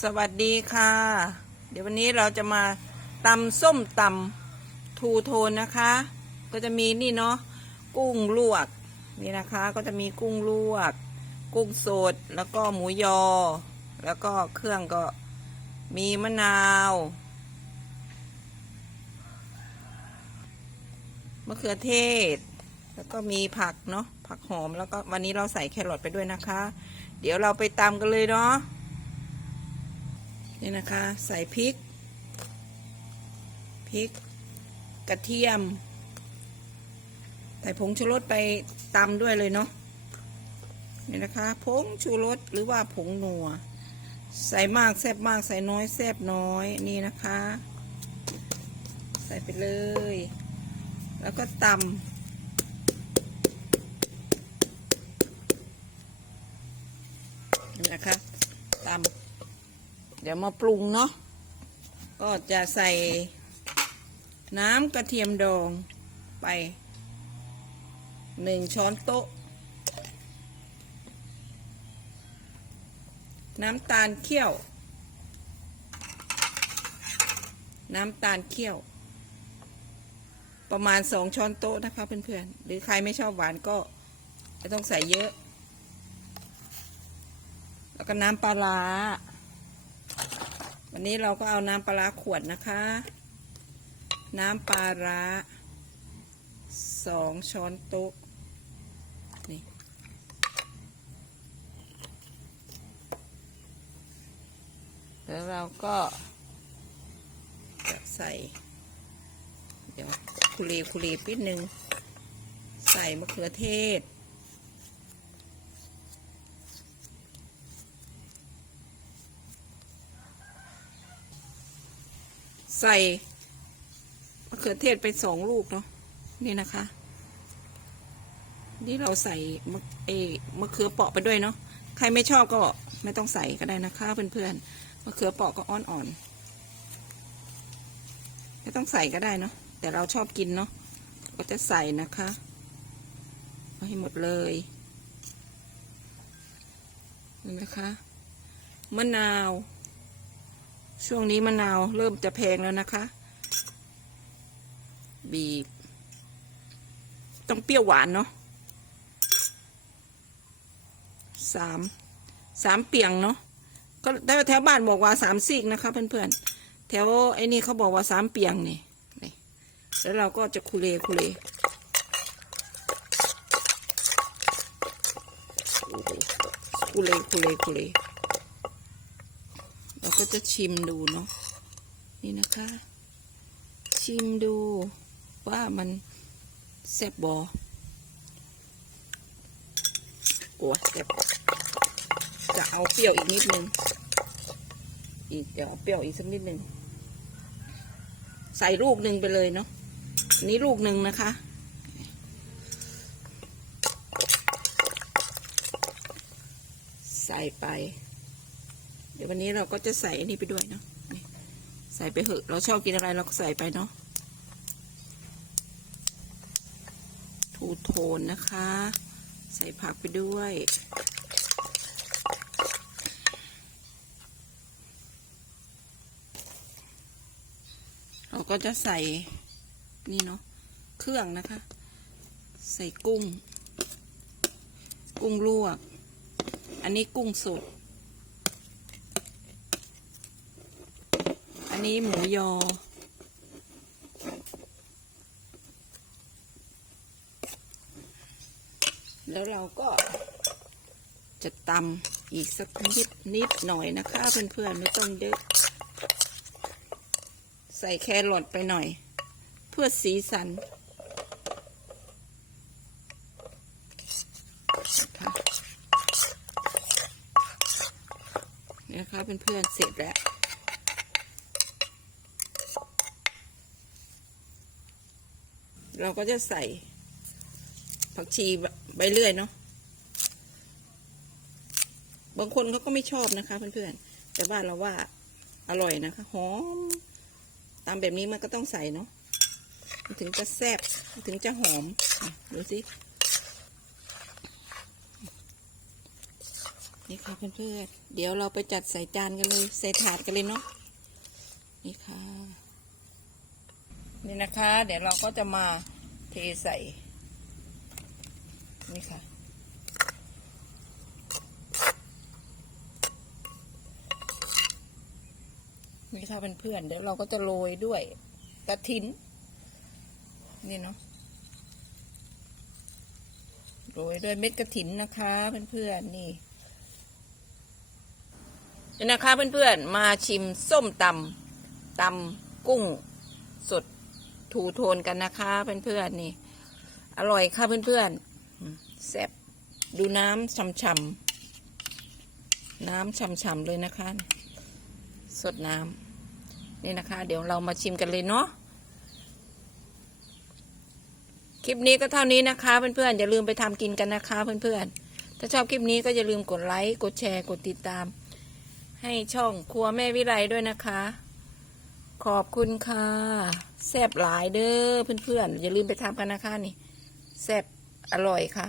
สวัสดีค่ะ เดี๋ยววันนี้เราจะมาตำส้มตำทูโทนนะคะ ก็จะมีนี่เนาะกุ้งลวกนี่นะคะ ก็จะมีกุ้งลวก กุ้งสดแล้วก็หมูยอ แล้วก็เครื่องก็มีมะนาวมะเขือเทศ แล้วก็มีผักเนาะผักหอมแล้วก็วันนี้เราใส่แครอทไปด้วยนะคะ เดี๋ยวเราไปตำกันเลยเนาะ นี่นะคะ ใส่พริก พริก กระเทียม ใส่ผงชูรสไปตำด้วยเลยเนาะ นี่นะคะ ผงชูรสหรือว่าผงนัว ใส่มากแซ่บมาก ใส่น้อยแซ่บน้อย นี่นะคะ ใส่ไปเลย แล้วก็ตำนี่นะคะตำ เดี๋ยวมาปรุงเนาะ ก็จะใส่น้ำกระเทียมดองไปหนึ่งช้อนโต๊ะ น้ำตาลเคี่ยว น้ำตาลเคี่ยว ประมาณสองช้อนโต๊ะนะคะเพื่อนๆ หรือใครไม่ชอบหวานก็ไม่ต้องใส่เยอะ แล้วก็น้ำปลาร้า นนี้เราก็เอาน้ำปลาร้าขวดนะคะ น้ำปลาร้าสองช้อนโต๊ะนี่แล้วเราก็จะใส่ เดี๋ยวคุรีคุรีปิดหนึ่งใส่มะเขือเทศ ใส่มะเขือเทศไปสองลูกเนาะนี่นะคะ นี่เราใส่มะเอมะเขือเปาะไปด้วยเนาะใครไม่ชอบก็ไม่ต้องใส่ก็ได้นะคะเพื่อนๆมะเขือเปาะก็อ่อนๆไม่ต้องใส่ก็ได้เนาะแต่เราชอบกินเนาะก็จะใส่นะคะให้หมดเลยนี่นะคะมะนาว ช่วงนี้มะนาวเริ่มจะแพงแล้วนะคะ บีบ ต้องเปรี้ยวหวานเนาะสามสามเปียงเนาะก็แถวแถวบ้านบอกว่าสามซีกนะคะ เพื่อนๆ แถวไอ้นี่เขาบอกว่าสามเปียงนี่นี่แล้วเราก็จะคุเลคุเลคุเลคุเลคุเล เราก็จะชิมดูเนาะนี่นะคะ ชิมดูว่ามันแซ่บบอโอ้แซ่บจะเอาเปรี้ยวอีกนิดนึงอีกเดี๋ยวเอาเปรี้ยวอีกสักนิดนึงใส่ลูกหนึ่งไปเลยเนาะนนี้ลูกหนึ่งนะคะใส่ไป ดี๋ยววันนี้เราก็จะใส่อันนี้ไปด้วยเนาะใส่ไปเหอะเราชอบกินอะไรเราก็ใส่ไปเนาะทูโทนนะคะ ใส่ผักไปด้วยเราก็จะใส่นี่เนาะเครื่องนะคะ ใส่กุ้ง กุ้งลวก อันนี้กุ้งสด นี้หมูยอ แล้วเราก็จะตำอีกสักนิดนิดหน่อยนะคะ เพื่อนๆไม่ต้องเยอะ ใส่แครอทไปหน่อย เพื่อสีสันค่ะนี่นะคะเพื่อนๆเสร็จแล้ว เราก็จะใส่ผักชีใบเลื่อยเนาะ บางคนเขาก็ไม่ชอบนะคะเพื่อนๆ แต่ว่าเราว่าอร่อยนะคะ หอม ตามแบบนี้มันก็ต้องใส่เนาะ ถึงจะแซ่บ ถึงจะหอม ดูสิ นี่ค่ะเพื่อนๆ เดี๋ยวเราไปจัดใส่จานกันเลย ใส่ถาดกันเลยเนาะ นี่ค่ะ นี่นะคะ เดี๋ยวเราก็จะมาเทใส่ นี่ค่ะ นี่ค่ะเพื่อนๆเดี๋ยวเราก็จะโรยด้วยกระถิน นี่เนาะโรยด้วยเม็ดกระถินนะคะเพื่อนๆนี่นี่นะคะเพื่อนๆมาชิมส้มตำตำกุ้งสด ถูโทนกันนะคะ เพื่อนๆนี่ อร่อยค่ะเพื่อนๆแซ่บดูน้ำช่ำๆน้ำช่ำๆเลยนะคะ สดน้ำนี่นะคะ เดี๋ยวเรามาชิมกันเลยเนาะคลิปนี้ก็เท่านี้นะคะ เพื่อนๆอย่าลืมไปทำกินกันนะคะ เพื่อนๆถ้าชอบคลิปนี้ก็อย่าลืมกดไลค์กดแชร์กดติดตาม ให้ช่องครัวแม่วิไลด้วยนะคะ ขอบคุณค่ะ แซ่บหลายเด้อเพื่อนๆอย่าลืมไปทำกันนะคะนี่แซ่บอร่อยค่ะ